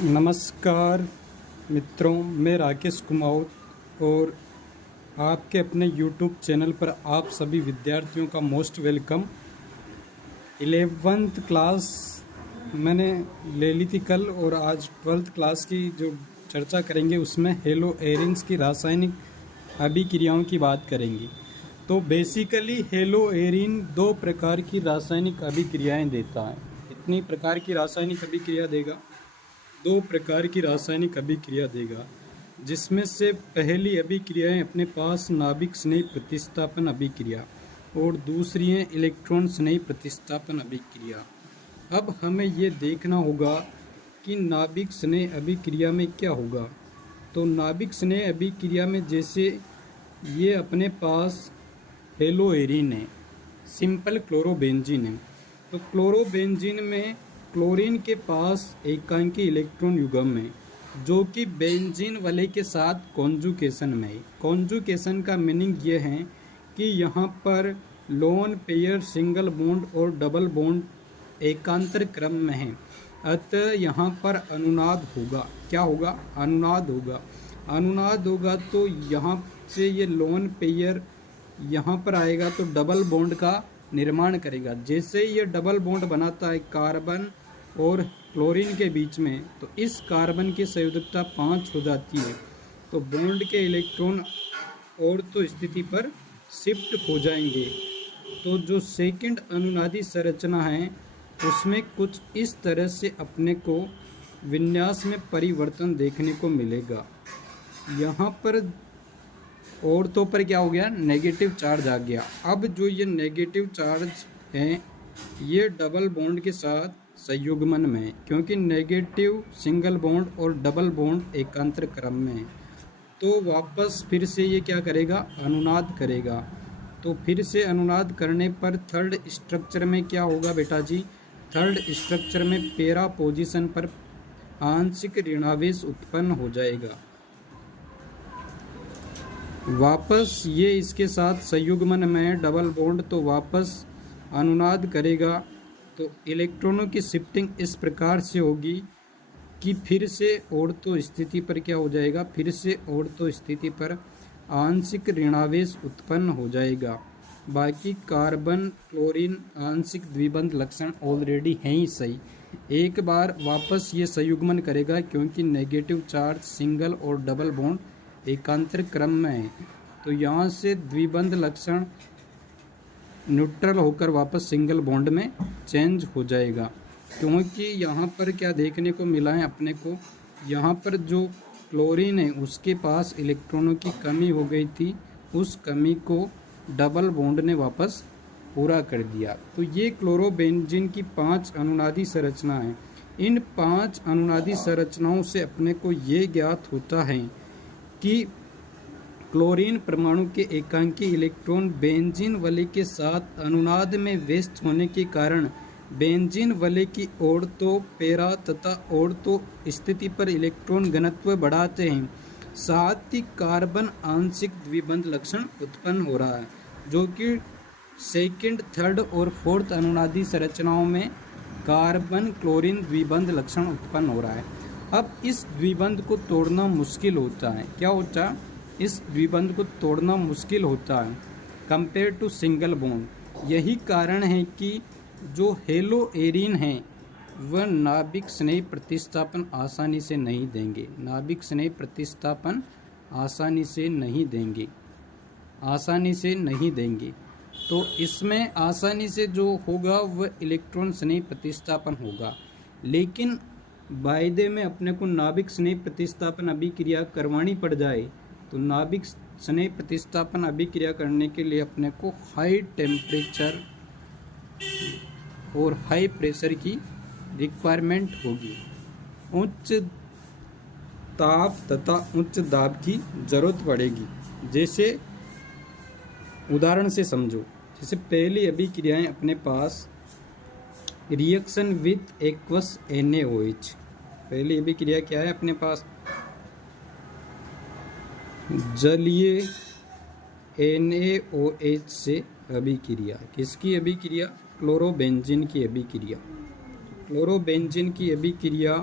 नमस्कार मित्रों, मैं राकेश कुमार और आपके अपने यूट्यूब चैनल पर आप सभी विद्यार्थियों का मोस्ट वेलकम। 11th क्लास मैंने ले ली थी कल और आज 12th क्लास की जो चर्चा करेंगे उसमें हेलो एरिन्स की रासायनिक अभिक्रियाओं की बात करेंगे। तो बेसिकली हेलो एरिन दो प्रकार की रासायनिक अभिक्रियाएं देता है। कितनी प्रकार की रासायनिक अभिक्रिया देगा? दो प्रकार की रासायनिक अभिक्रिया देगा, जिसमें से पहली अभिक्रियाएं अपने पास नाभिक स्नेह प्रतिस्थापन अभिक्रिया और दूसरी है इलेक्ट्रॉन स्नेह प्रतिस्थापन अभिक्रिया। अब हमें ये देखना होगा कि नाभिक स्नेह अभिक्रिया में क्या होगा। तो नाभिक स्नेह अभिक्रिया में जैसे ये अपने पास हेलो एरिन है, सिंपल क्लोरोबेंजीन है। तो क्लोरोबेंजीन में क्लोरीन के पास एकांकी इलेक्ट्रॉन युग्म है जो कि बेंजीन वाले के साथ कॉन्जुगेशन में है। कॉन्जुगेशन का मीनिंग ये है कि यहाँ पर लोन पेयर सिंगल बॉन्ड और डबल बॉन्ड एकांतर क्रम में है, अतः यहाँ पर अनुनाद होगा। क्या होगा? अनुनाद होगा। अनुनाद होगा तो यहाँ से ये लोन पेयर यहाँ पर आएगा तो डबल बॉन्ड का निर्माण करेगा। जैसे ये डबल बॉन्ड बनाता है कार्बन और क्लोरीन के बीच में, तो इस कार्बन की संयोजकता 5 हो जाती है, तो बॉन्ड के इलेक्ट्रॉन और तो स्थिति पर शिफ्ट हो जाएंगे। तो जो सेकंड अनुनादी संरचना है उसमें कुछ इस तरह से अपने को विन्यास में परिवर्तन देखने को मिलेगा। यहाँ पर औरतों पर क्या हो गया? नेगेटिव चार्ज आ गया। अब जो ये नेगेटिव चार्ज है ये डबल बॉन्ड के साथ संयुग्मन में है, क्योंकि नेगेटिव सिंगल बॉन्ड और डबल बॉन्ड एकांतर क्रम में है। तो वापस फिर से ये क्या करेगा? अनुनाद करेगा। तो फिर से अनुनाद करने पर थर्ड स्ट्रक्चर में क्या होगा बेटा जी? थर्ड स्ट्रक्चर में पैरा पोजीशन पर आंशिक ऋणावेश उत्पन्न हो जाएगा। वापस ये इसके साथ संयुग्मन में डबल बॉन्ड, तो वापस अनुनाद करेगा। तो इलेक्ट्रॉनों की शिफ्टिंग इस प्रकार से होगी कि फिर से ऑर्थो स्थिति पर क्या हो जाएगा? फिर से ऑर्थो स्थिति पर आंशिक ऋणावेश उत्पन्न हो जाएगा। बाकी कार्बन क्लोरीन आंशिक द्विबंध लक्षण ऑलरेडी हैं ही सही। एक बार वापस ये संयुग्मन करेगा क्योंकि नेगेटिव चार्ज सिंगल और डबल बॉन्ड एकांतर क्रम में है, तो यहाँ से द्विबंध लक्षण न्यूट्रल होकर वापस सिंगल बॉन्ड में चेंज हो जाएगा। क्योंकि यहाँ पर क्या देखने को मिला है अपने को? यहाँ पर जो क्लोरीन है उसके पास इलेक्ट्रॉनों की कमी हो गई थी, उस कमी को डबल बॉन्ड ने वापस पूरा कर दिया। तो ये क्लोरोबेंजीन की 5 अनुनादी संरचना है। इन 5 अनुनादी संरचनाओं से अपने को ये ज्ञात होता है कि क्लोरीन परमाणु के एकांकी इलेक्ट्रॉन बेंजीन वलय के साथ अनुनाद में व्यस्त होने के कारण बेंजीन वलय की ऑर्थो, पैरा तथा ऑर्थो स्थिति पर इलेक्ट्रॉन घनत्व बढ़ाते हैं। साथ ही कार्बन आंशिक द्विबंध लक्षण उत्पन्न हो रहा है, जो कि सेकंड, थर्ड और फोर्थ अनुनादी संरचनाओं में कार्बन क्लोरीन द्विबंध लक्षण उत्पन्न हो रहा है। अब इस द्विबंध को तोड़ना मुश्किल होता है। क्या होता है? इस द्विबंध को तोड़ना मुश्किल होता है कंपेयर टू सिंगल बॉन्ड। यही कारण है कि जो हेलो एरिन है वह नाभिक स्नेह प्रतिस्थापन आसानी से नहीं देंगे। नाभिक स्नेह प्रतिस्थापन आसानी से नहीं देंगे, आसानी से नहीं देंगे। तो इसमें आसानी से जो होगा वह इलेक्ट्रॉन स्नेह प्रतिस्थापन होगा, लेकिन वायदे में अपने को नाभिक स्नेह प्रतिस्थापन अभिक्रिया करवानी पड़ जाए तो नाभिक स्नेह प्रतिस्थापन अभिक्रिया करने के लिए अपने को हाई टेम्परेचर और हाई प्रेशर की रिक्वायरमेंट होगी। उच्च ताप तथा उच्च दाब की जरूरत पड़ेगी। जैसे उदाहरण से समझो, जैसे पहली अभिक्रियाएं अपने पास रिएक्शन विथ एक्वस NaOH। पहली अभिक्रिया क्या है अपने पास? जलीय NaOH से अभिक्रिया। किसकी अभिक्रिया? क्लोरोबेंजीन की अभिक्रिया। क्लोरोबेंजीन की अभिक्रिया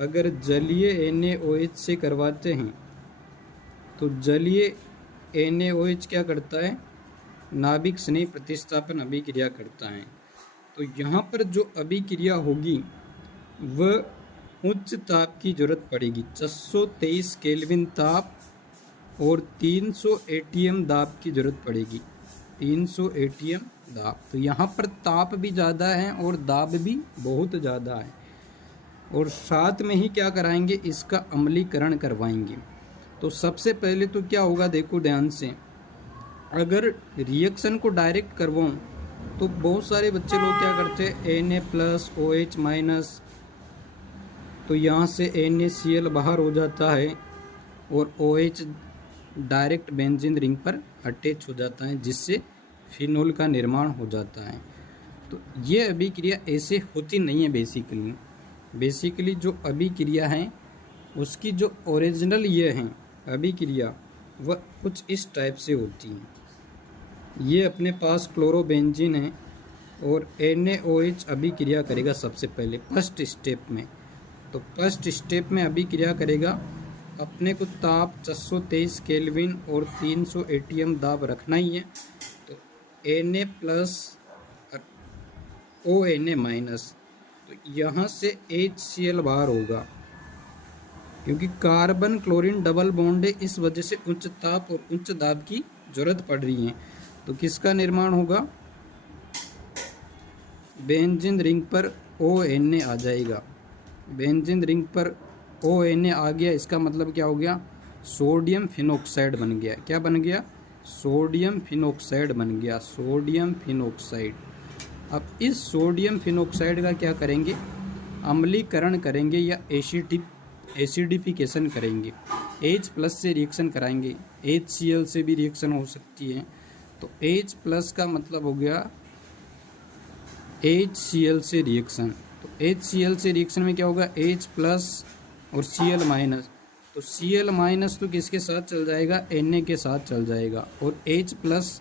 अगर जलीय NaOH से करवाते हैं तो जलीय NaOH क्या करता है, नाभिक स्नेह प्रतिस्थापन अभिक्रिया करता है। तो यहाँ पर जो अभिक्रिया होगी वह उच्च ताप की जरूरत पड़ेगी, 623 केल्विन ताप और 300 ATM दाब की जरूरत पड़ेगी, 300 ATM दाब। तो यहाँ पर ताप भी ज़्यादा है और दाब भी बहुत ज़्यादा है, और साथ में ही क्या कराएंगे, इसका अम्लीकरण करवाएंगे। तो सबसे पहले तो क्या होगा, देखो ध्यान से, अगर रिएक्शन को डायरेक्ट करवाऊँ तो बहुत सारे बच्चे लोग क्या करते हैं, Na+OH-, तो यहाँ से NaCl बाहर हो जाता है और OH डायरेक्ट बेंजीन रिंग पर अटैच हो जाता है, जिससे फिनोल का निर्माण हो जाता है। तो ये अभिक्रिया ऐसे होती नहीं है। बेसिकली जो अभिक्रिया है उसकी जो ओरिजिनल ये है अभिक्रिया, वह कुछ इस टाइप से होती है। ये अपने पास क्लोरोबेंजीन है और NaOH अभिक्रिया करेगा सबसे पहले फर्स्ट स्टेप में। तो फर्स्ट स्टेप में अभिक्रिया करेगा, अपने को ताप 623 केल्विन और 300 ATM दाब रखना ही है। तो Na+ONA-, तो यहाँ से HCl बाहर होगा, क्योंकि कार्बन क्लोरीन डबल बॉन्ड है, इस वजह से उच्च ताप और उच्च दाब की जरूरत पड़ रही है। तो किसका निर्माण होगा, बेंजीन रिंग पर ONA आ जाएगा। बेंजीन रिंग पर ONA आ गया, इसका मतलब क्या हो गया, सोडियम फिनॉक्साइड बन गया। क्या बन गया, सोडियम फिनॉक्साइड बन गया, सोडियम फिनॉक्साइड। अब इस सोडियम फिनॉक्साइड का क्या करेंगे, अम्लीकरण करेंगे या एसिडिफिकेशन करेंगे। H+ से रिएक्शन कराएंगे, HCl से भी रिएक्शन हो सकती है। तो H+ का मतलब हो गया HCl से रिएक्शन। तो HCl से रिएक्शन में क्या होगा, H+ और Cl-। तो Cl- तो किसके साथ चल जाएगा, Na के साथ चल जाएगा, और H+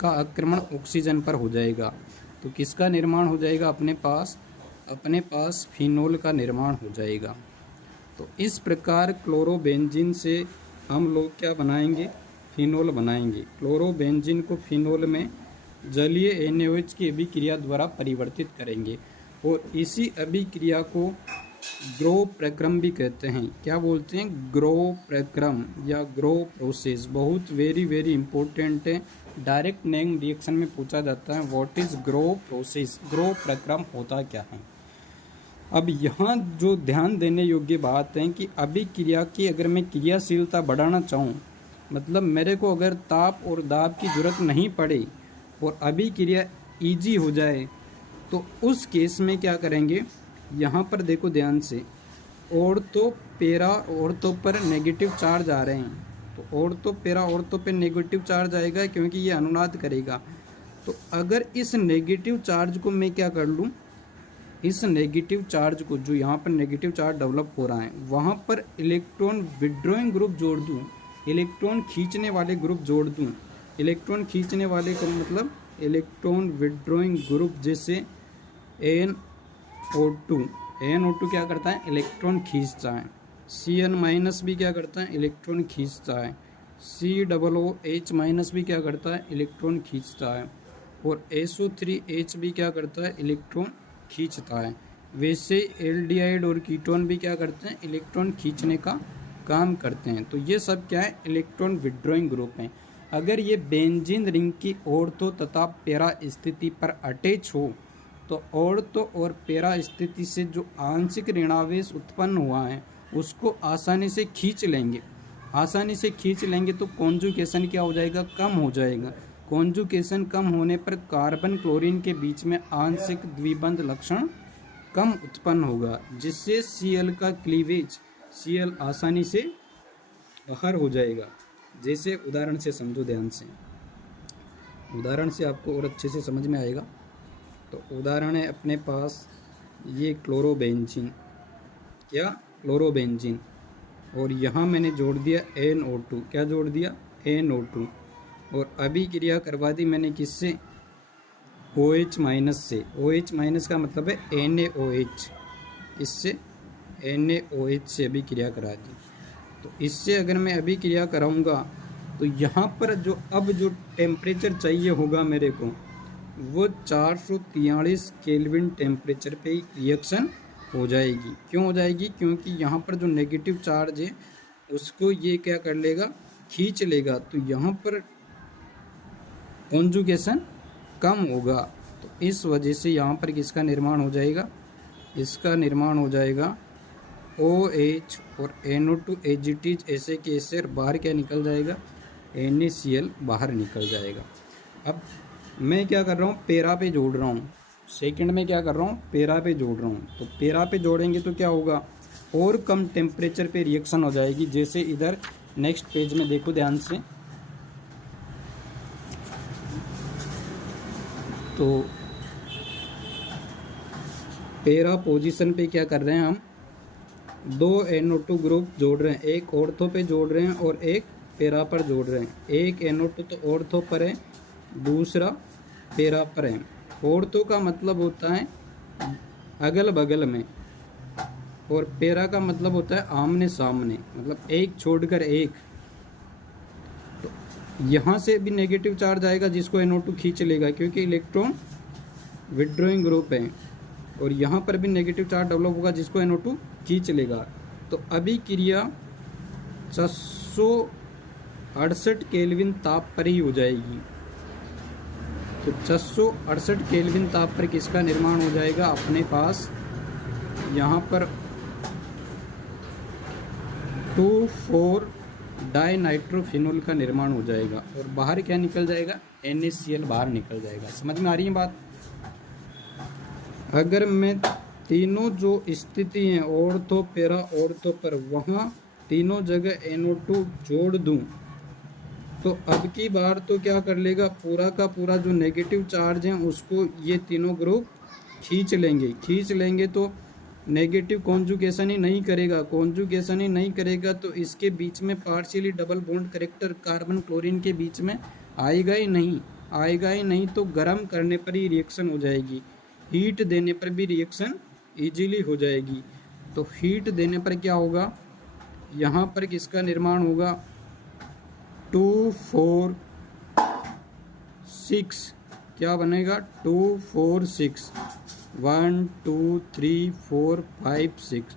का आक्रमण ऑक्सीजन पर हो जाएगा। तो किसका निर्माण हो जाएगा, अपने पास फिनोल का निर्माण हो जाएगा। तो इस प्रकार क्लोरोबेंजीन से हम लोग क्या बनाएंगे, फिनोल बनाएंगे। क्लोरोबेंजीन को फिनोल में जलीय NaOH की अभिक्रिया द्वारा परिवर्तित करेंगे, और इसी अभिक्रिया को ग्रो प्रक्रम भी कहते हैं। क्या बोलते हैं, ग्रो प्रक्रम या ग्रो प्रोसेस। बहुत वेरी इंपॉर्टेंट है, डायरेक्ट नेम रिएक्शन में पूछा जाता है, what is grow process, grow प्रक्रम होता क्या है। अब यहाँ जो ध्यान देने योग्य बात है कि अभिक्रिया की अगर मैं क्रियाशीलता बढ़ाना चाहूँ, मतलब मेरे को अगर ताप और दाब की जरूरत नहीं पड़े और अभिक्रिया ईजी हो जाए, तो उस केस में क्या करेंगे, यहाँ पर देखो ध्यान से, ऑर्थो पर नेगेटिव चार्ज आ रहे हैं। तो ऑर्थो पे नेगेटिव चार्ज आएगा, क्योंकि ये अनुनाद करेगा। तो अगर इस नेगेटिव चार्ज को मैं क्या कर लूँ, इस नेगेटिव चार्ज को, जो यहाँ पर नेगेटिव चार्ज डेवलप हो रहा है, वहाँ पर इलेक्ट्रॉन विड्रॉइंग ग्रुप जोड़ दूँ, इलेक्ट्रॉन खींचने वाले ग्रुप जोड़ दूँ। इलेक्ट्रॉन खींचने वाले का मतलब इलेक्ट्रॉन विड्रॉइंग ग्रुप, जैसे NO2 क्या करता है, इलेक्ट्रॉन खींचता है। Cn- भी क्या करता है, इलेक्ट्रॉन खींचता है। COOH- भी क्या करता है, इलेक्ट्रॉन खींचता है। और SO3H भी क्या करता है, इलेक्ट्रॉन खींचता है। वैसे एल्डिहाइड और कीटोन भी क्या करते हैं, इलेक्ट्रॉन खींचने का काम करते हैं। तो ये सब क्या है, इलेक्ट्रॉन विड्रॉइंग ग्रुप हैं। अगर ये बेंजीन रिंग की ऑर्थो तथा पैरा स्थिति पर अटैच हो, तो ऑर्थो और पैरा स्थिति से जो आंशिक ऋणावेश उत्पन्न हुआ है उसको आसानी से खींच लेंगे। तो कॉन्जुगेशन क्या हो जाएगा, कम हो जाएगा। कॉन्जुगेशन कम होने पर कार्बन क्लोरीन के बीच में आंशिक द्विबंध लक्षण कम उत्पन्न होगा, जिससे Cl का क्लीवेज, Cl आसानी से बाहर हो जाएगा। जैसे उदाहरण से समझो ध्यान से, उदाहरण से आपको और अच्छे से समझ में आएगा। तो उदाहरण है अपने पास ये क्लोरोबेंजीन, और यहाँ मैंने जोड़ दिया NO2। क्या जोड़ दिया, NO2। और अभिक्रिया करवा दी मैंने किससे, OH- से। OH- का मतलब है NaOH, इससे NaOH से अभिक्रिया करा दी। तो इससे अगर मैं अभिक्रिया कराऊंगा तो यहाँ पर जो टेम्परेचर चाहिए होगा मेरे को, वो 443 केल्विन टेम्परेचर पे रिएक्शन हो जाएगी। क्यों हो जाएगी? क्योंकि यहाँ पर जो नेगेटिव चार्ज है उसको ये क्या कर लेगा, खींच लेगा। तो यहाँ पर कॉन्जुगेशन कम होगा। तो इस वजह से यहाँ पर किसका निर्माण हो जाएगा, इसका निर्माण हो जाएगा OH और NO2 एज इट इज ऐसे के ऐसे, बाहर क्या निकल जाएगा, NaCl बाहर निकल जाएगा। अब मैं क्या कर रहा हूँ, पैरा पे जोड़ रहा हूँ। सेकंड में क्या कर रहा हूँ, पैरा पे जोड़ रहा हूँ। तो पैरा पे जोड़ेंगे तो क्या होगा, और कम टेम्परेचर पे रिएक्शन हो जाएगी। जैसे इधर नेक्स्ट पेज में देखो ध्यान से, तो पैरा पोजीशन पे क्या कर रहे हैं हम, 2 NO2 ग्रुप जोड़ रहे हैं, एक ऑर्थो पे जोड़ रहे हैं और एक पैरा पर जोड़ रहे हैं। एक NO2 तो ऑर्थो पर है, दूसरा पैरा पर है। ऑर्थो का मतलब होता है अगल बगल में, और पैरा का मतलब होता है आमने सामने, मतलब एक छोड़कर एक। तो यहाँ से भी नेगेटिव चार्ज आएगा जिसको NO2 खींच लेगा, क्योंकि इलेक्ट्रॉन विड्रॉइंग ग्रुप है। और यहाँ पर भी नेगेटिव चार्ज डेवलप होगा जिसको NO2 खींच लेगा। तो अभिक्रिया 668 केल्विन ताप पर ही हो जाएगी। तो 668 केल्विन ताप पर किसका निर्माण हो जाएगा, अपने पास यहाँ पर 2,4 डाइनाइट्रोफिनोल का निर्माण हो जाएगा। और बाहर क्या निकल जाएगा, NaCl बाहर निकल जाएगा। समझ में आ रही है बात? अगर मैं तीनों जो स्थिति हैं, ऑर्थो पैरा ऑर्थो पर, वहाँ तीनों जगह NO2 जोड़ दूं तो अब की बार तो क्या कर लेगा, पूरा का पूरा जो नेगेटिव चार्ज है उसको ये तीनों ग्रुप खींच लेंगे। तो नेगेटिव कॉन्जुगेशन ही नहीं करेगा। कॉन्जुगेशन ही नहीं करेगा तो इसके बीच में partially double bond character carbon chlorine के बीच में आएगा ही नहीं। तो गर्म करने पर ही रिएक्शन हो जाएगी, हीट देने पर भी रिएक्शन इजीली हो जाएगी। तो हीट देने पर क्या होगा, यहाँ पर किसका निर्माण होगा, 2, 4, 6, क्या बनेगा, 2, 4, 6, 1, 2, 3, 4, 5, 6,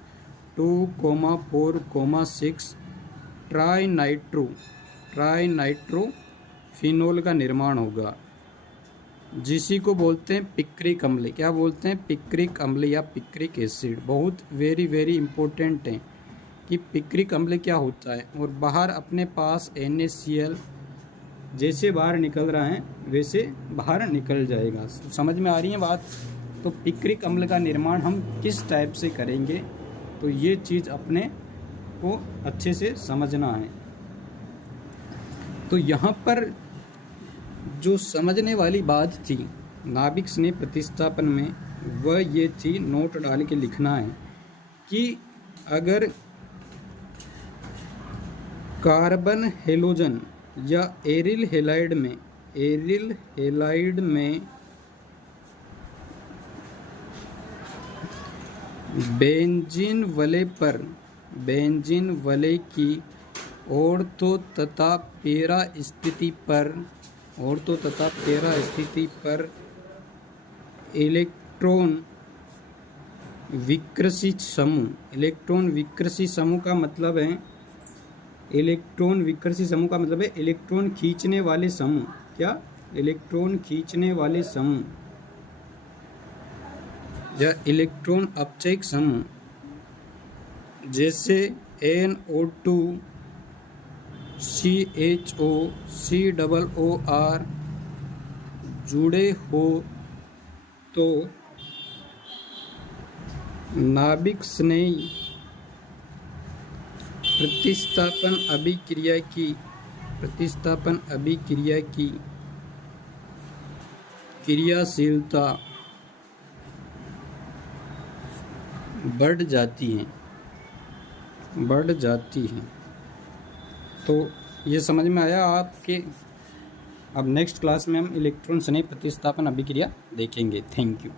2, 4, 6 ट्राइनाइट्रोफिनोल का निर्माण होगा, जिसी को बोलते हैं पिक्रिक अम्ल। क्या बोलते हैं, पिक्रिक अम्ल या पिक्रिक एसिड। बहुत वेरी इंपॉर्टेंट है कि पिक्रिक अम्ल क्या होता है। और बाहर अपने पास NaCl जैसे बाहर निकल रहा है वैसे बाहर निकल जाएगा। समझ में आ रही है बात? तो पिक्रिक अम्ल का निर्माण हम किस टाइप से करेंगे, तो ये चीज़ अपने को अच्छे से समझना है। तो यहाँ पर जो समझने वाली बात थी नाभिक स्नेह प्रतिस्थापन में, वह ये थी, नोट डाल के लिखना है कि अगर कार्बन हेलोजन या एरिल हेलाइड में बेंजीन वलय की ऑर्थो तथा पैरा स्थिति पर इलेक्ट्रॉन विकृषी समूह का मतलब है इलेक्ट्रॉन खींचने वाले समूह। क्या, इलेक्ट्रॉन खींचने वाले समूह या इलेक्ट्रॉन अपचयक समूह, जैसे NO2 CHO COOR जुड़े हो तो नाभिक स्नेही प्रतिस्थापन अभिक्रिया की क्रियाशीलता बढ़ जाती है। तो ये समझ में आया आपके? अब नेक्स्ट क्लास में हम इलेक्ट्रॉन स्नेह प्रतिस्थापन अभिक्रिया देखेंगे। Thank you.